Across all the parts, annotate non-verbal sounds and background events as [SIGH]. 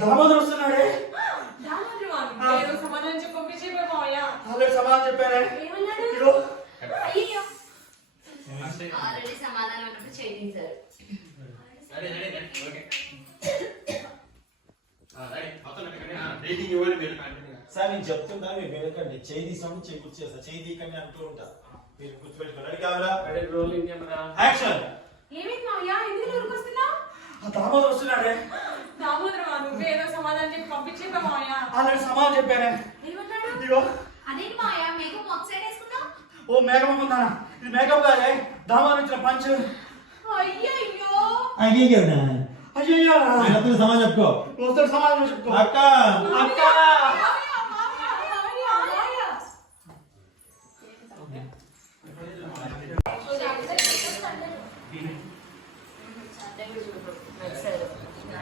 దామోదర్ వస్తున్నాడే. సమాధానం చెప్పి పంపించేపోయి మామయ్య ఆల్రెడీ సమాధానం చెప్పానే. ఏమన్నాడు? ఇదిగో. అయ్యో ఆల్రెడీ సమాధానం అన్నప్పుడు చేయించారు [COUGHS] సార్. నేను చెప్తున్నా మీరు వినకండి. చేయి తీసాము చేయి గుర్తు చేస్తా. చేయి తీయకండి అంటూ ఉంటా. మీరు గుర్తుపెట్టుకోండి. కెమెరా యాక్షన్ ఏమైంది? ఆ దామోదర్ వస్తున్నాడే. దామోదరం అని నువ్వే ఏదో సమాధానం చెప్పి పంపించేపోయి మామయ్య ఆల్రెడీ సమాధానం చెప్పానే. ఏమన్నాడు ఇదిగో. అదేంటి మాయా మేకప్ ఒక సైడ్ వేసుకున్నావు ఓ మేకప్ ఉందానా ఇది మేకప్ కాదే దామోదర్ ఇచ్చిన పంచ్. అయ్యయ్యో. అయ్యో అయ్యయ్యో. సమాధానం చెప్పుకో. వస్తాడు సమాధానం చెప్పుకో. అక్క. అక్క.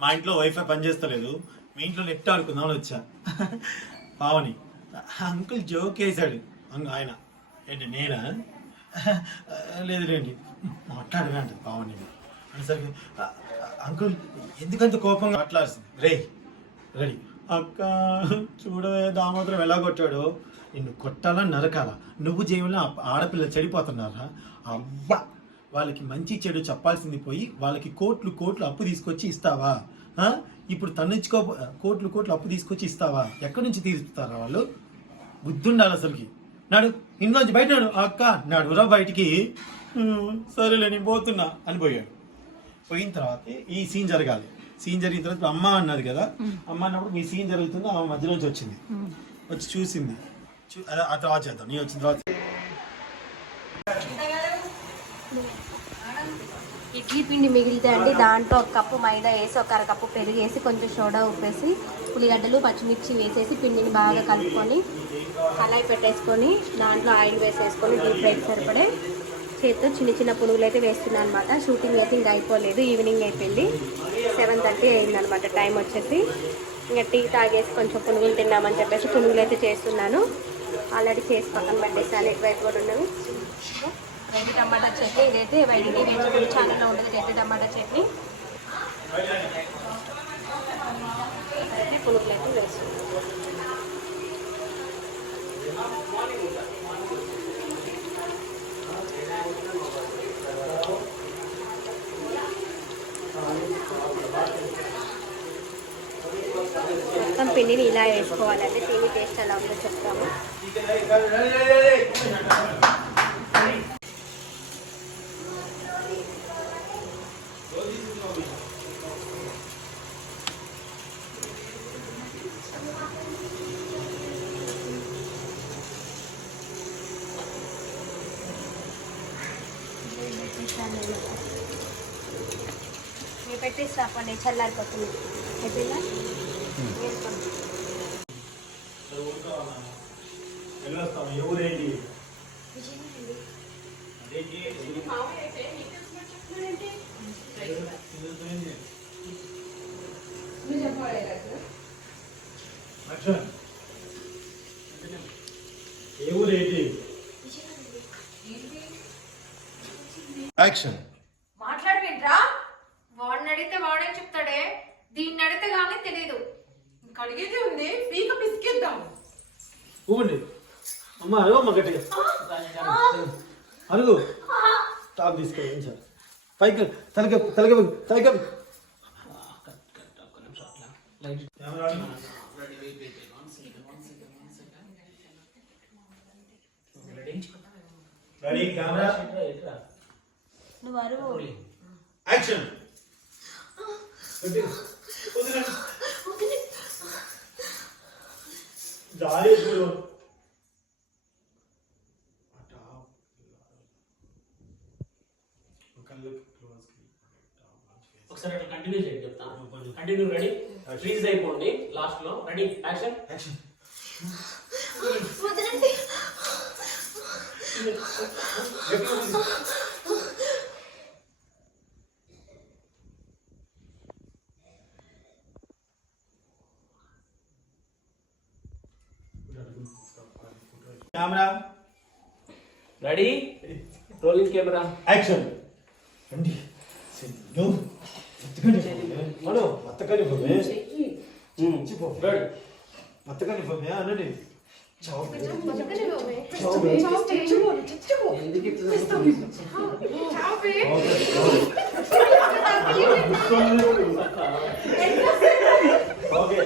మా ఇంట్లో వైఫై పనిచేస్తలేదు. మీ ఇంట్లో నెట్ ఆడుకుందామని వచ్చా. పావని అంకుల్ జోక్ వేశాడు ఆయన. ఏంటి నేనా? లేదు లేండి. మాట్లాడమే అంటది పావని. అనేసరికి అంకుల్ ఎందుకంత కోపంగా మాట్లాడుతుంది? రే రెడీ. అక్క చూడవే దామోదరం ఎలా కొట్టాడో. నిన్ను కొట్టాలా నరకాలా? నువ్వు జీవన ఆడపిల్ల చెడిపోతున్నారా? అబ్బా వాళ్ళకి మంచి చెడు చెప్పాల్సింది పోయి వాళ్ళకి కోట్లు కోట్లు అప్పు తీసుకొచ్చి ఇస్తావా? ఇప్పుడు తన్నించుకో కోట్లు కోట్లు అప్పు తీసుకొచ్చి ఇస్తావా? ఎక్కడి నుంచి తీరుస్తారా వాళ్ళు? బుద్ధి ఉండాలి అసలుకి. నాడు ఇంట్లోంచి బయట నాడు అక్క నాడు రా బయటికి. "ఉమ్, సరేలే నేను పోతున్నా. అని పోయాడు. పోయిన తర్వాత ఈ సీన్ జరగాలి. సీన్ జరిగిన తర్వాత అమ్మ అన్నది కదా అమ్మ అన్నప్పుడు మీ సీన్ జరుగుతుంది ఆమె మధ్యలోంచి వచ్చింది. వచ్చి చూసింది. ఆ తర్వాత చేద్దాం. నీ వచ్చిన తర్వాత ఇడ్లీ పిండి మిగిలితే అండి దాంట్లో ఒక కప్పు మైదా వేసి ఒక అరకప్పు పెరుగు వేసి కొంచెం సోడా ఉప్పేసి ఉల్లిగడ్డలు పచ్చిమిర్చి వేసేసి పిండిని బాగా కలుపుకొని కళాయి పెట్టేసుకొని దాంట్లో ఆయిల్ వేసేసుకొని డీప్ ఫ్రైకి సరిపడే చేతితో చిన్న చిన్న పునుగులు అయితే వేస్తున్నాను అనమాట షూటింగ్ అయితే ఇంకా అయిపోలేదు ఈవినింగ్ అయిపోయింది. సెవెన్ థర్టీ అయింది అనమాట టైం వచ్చేసి. ఇంకా టీ తాగేసి కొంచెం పునుగులు తిన్నామని చెప్పేసి పునుగులు అయితే చేస్తున్నాను. ఆల్రెడీ చేసి పక్కన పెట్టేసాను ఎక్కువైపు కూడా ఉన్నవి వెండి టమాటా చట్నీ ఇదైతే వైద్యుడి వెజిటబుల్ ఛానల్లో ఉండదు రెడ్డి టమాటా చట్నీ. అయితే పులుపులు మొత్తం పిండిని ఇలా వేసుకోవాలంటే పిండి టేస్ట్ ఎలా ఉందో చెప్తాము. మీరు పెట్టేసి రాపండి చల్లారిపోతుంది అయిపోయిందా వేసుకోండి వెళ్ళొస్తాం ఎవరేంటి యాక్షన్ మాట్లాడవేంట్రా? వాడిని అడిగితే వాడే చెప్తాడే? దీన్ని అడిగితే కానీ తెలియదు ఇంక అడిగేది ఉంది పీక పిసికేద్దాం. ఊగండి అమ్మ అరుగు అమ్మ గట్టిగా అరుగు. టాప్ తీసుకొని ఏం సార్ పైకి తలకి తలకి తలకి రెడీ కెమెరా. నువ్వు అరువు. యాక్షన్ జాలి చూడు ఒకసారి అట్లా కంటిన్యూ చేయండి చెప్తాను కంటిన్యూ రెడీ ఫ్రీజ్ అయిపోండి లాస్ట్లో. Ready action camera ready rolling camera action రండి సిద్ధు మను మత్తకని భూమి రెడీ మత్తకని భూమి అనండి ఎందుకు ఇట్లా ఓకే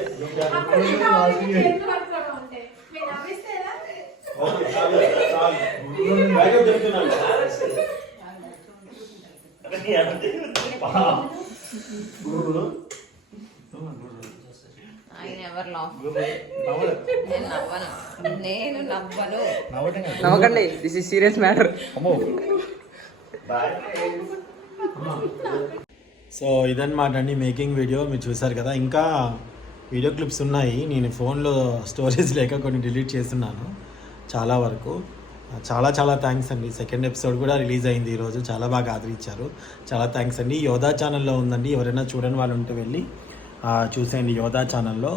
ఓకే చాలు చాలు బయట చెప్తున్నాను ఆయన ఎవరు నేను నవ్వను నేను నవ్వను నవ్వకండి this is serious matter so ఇదన్నమాట అండి మేకింగ్ వీడియో మీరు చూసారు కదా ఇంకా వీడియో క్లిప్స్ ఉన్నాయి. నేను ఫోన్లో స్టోరేజ్ [LAUGHS] లేక కొన్ని డిలీట్ చేస్తున్నాను చాలా వరకు. చాలా చాలా థ్యాంక్స్ అండి. సెకండ్ ఎపిసోడ్ కూడా రిలీజ్ అయింది ఈరోజు చాలా బాగా ఆదరించారు. చాలా థ్యాంక్స్ అండి. యోధా ఛానల్లో ఉందండి. ఎవరైనా చూడని వాళ్ళు ఉంటే వెళ్ళి చూసేయండి యోధా ఛానల్లో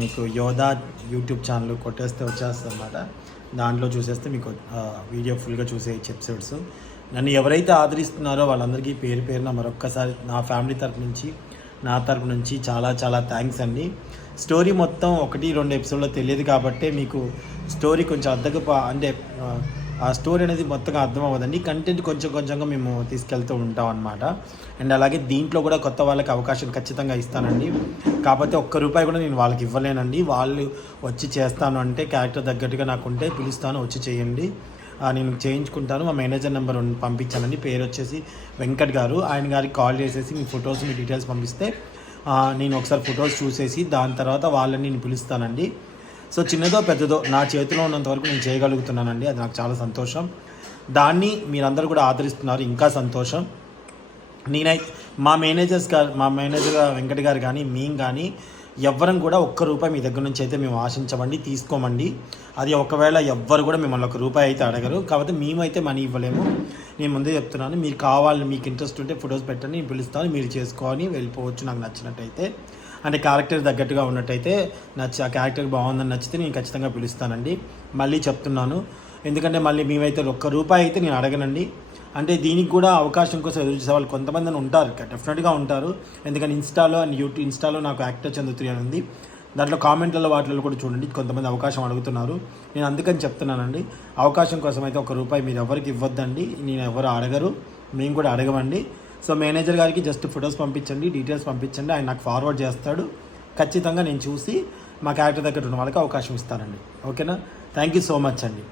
మీకు యోధా యూట్యూబ్ ఛానల్ కొట్టేస్తే వచ్చేస్తుంది అనమాట దాంట్లో చూసేస్తే మీకు వీడియో ఫుల్గా చూసేయచ్చు ఎపిసోడ్స్ నన్ను ఎవరైతే ఆదరిస్తున్నారో వాళ్ళందరికీ పేరు పేరున మరొక్కసారి నా ఫ్యామిలీ తరపు నుంచి నా తరపు నుంచి చాలా చాలా థ్యాంక్స్ అండి. స్టోరీ మొత్తం ఒకటి రెండు ఎపిసోడ్లో తెలియదు కాబట్టే మీకు స్టోరీ కొంచెం అద్దకు పా- అంటే ఆ, స్టోరీ అనేది మొత్తంగా అర్థం అవ్వదండి కంటెంట్ కొంచెం కొంచెంగా మేము తీసుకెళ్తూ ఉంటాం అనమాట అండ్ అలాగే దీంట్లో కూడా కొత్త వాళ్ళకి అవకాశం ఖచ్చితంగా ఇస్తానండి. కాకపోతే ఒక్క రూపాయి కూడా నేను వాళ్ళకి ఇవ్వలేనండి. వాళ్ళు వచ్చి చేస్తాను అంటే క్యారెక్టర్ తగ్గట్టుగా నాకు ఉంటే పిలుస్తాను వచ్చి చేయండి. నేను చేయించుకుంటాను. మా మేనేజర్ నెంబర్ ఉన్- పంపించానండి. పేరు వచ్చేసి వెంకట్ గారు. ఆయన గారికి కాల్ చేసేసి మీ ఫొటోస్ మీ డీటెయిల్స్ పంపిస్తే నేను ఒకసారి ఫొటోస్ చూసేసి దాని తర్వాత వాళ్ళని నేను పిలుస్తానండి. సో చిన్నదో పెద్దదో నా చేతిలో ఉన్నంత వరకు నేను చేయగలుగుతున్నానండి. అది నాకు చాలా సంతోషం. దాన్ని మీరందరూ కూడా ఆదరిస్తున్నారు. ఇంకా సంతోషం. నేనై మా మేనేజర్స్ గారు మా మేనేజర్ వెంకట గారు కానీ మేము కానీ ఎవ్వరం కూడా ఒక్క రూపాయి మీ దగ్గర నుంచి అయితే మేము ఆశించమండి తీసుకోమండి. అది ఒకవేళ ఎవ్వరు కూడా మిమ్మల్ని ఒక రూపాయి అయితే అడగరు. కాబట్టి మేమైతే మనీ ఇవ్వలేము. నేను ముందే చెప్తున్నాను మీరు కావాలి మీకు ఇంట్రెస్ట్ ఉంటే ఫొటోస్ పెట్టండి నేను పిలుస్తాను మీరు చేసుకొని వెళ్ళిపోవచ్చు నాకు నచ్చినట్టయితే. అంటే క్యారెక్టర్ తగ్గట్టుగా ఉన్నట్టయితే నచ్చి ఆ క్యారెక్టర్ బాగుందని నచ్చితే నేను ఖచ్చితంగా పిలుస్తానండి. మళ్ళీ చెప్తున్నాను. ఎందుకంటే మళ్ళీ మేమైతే ఒక్క రూపాయి అయితే నేను అడగనండి. అంటే దీనికి కూడా అవకాశం కోసం ఎదురు చూసే వాళ్ళు కొంతమంది అని ఉంటారు డెఫినెట్గా ఉంటారు. ఎందుకంటే ఇన్స్టాలో అండ్ యూట్యూబ్ ఇన్స్టాలో నాకు యాక్టర్ చందుత్రి అని ఉంది. దాంట్లో కామెంట్లలో వాటిలో కూడా చూడండి. కొంతమంది అవకాశం అడుగుతున్నారు. నేను అందుకని చెప్తున్నానండి. అవకాశం కోసం అయితే ఒక రూపాయి మీరు ఎవరికి ఇవ్వద్దండి. నేను ఎవరు అడగరు. మేము కూడా అడగమండి. సో మేనేజర్ గారికి జస్ట్ ఫొటోస్ పంపించండి. డీటెయిల్స్ పంపించండి. ఆయన నాకు ఫార్వర్డ్ చేస్తాడు. ఖచ్చితంగా నేను చూసి మా క్యారెక్టర్ దగ్గర ఉన్న వాళ్ళకి అవకాశం ఇస్తానండి. ఓకేనా? థ్యాంక్ యూ సో మచ్ అండి.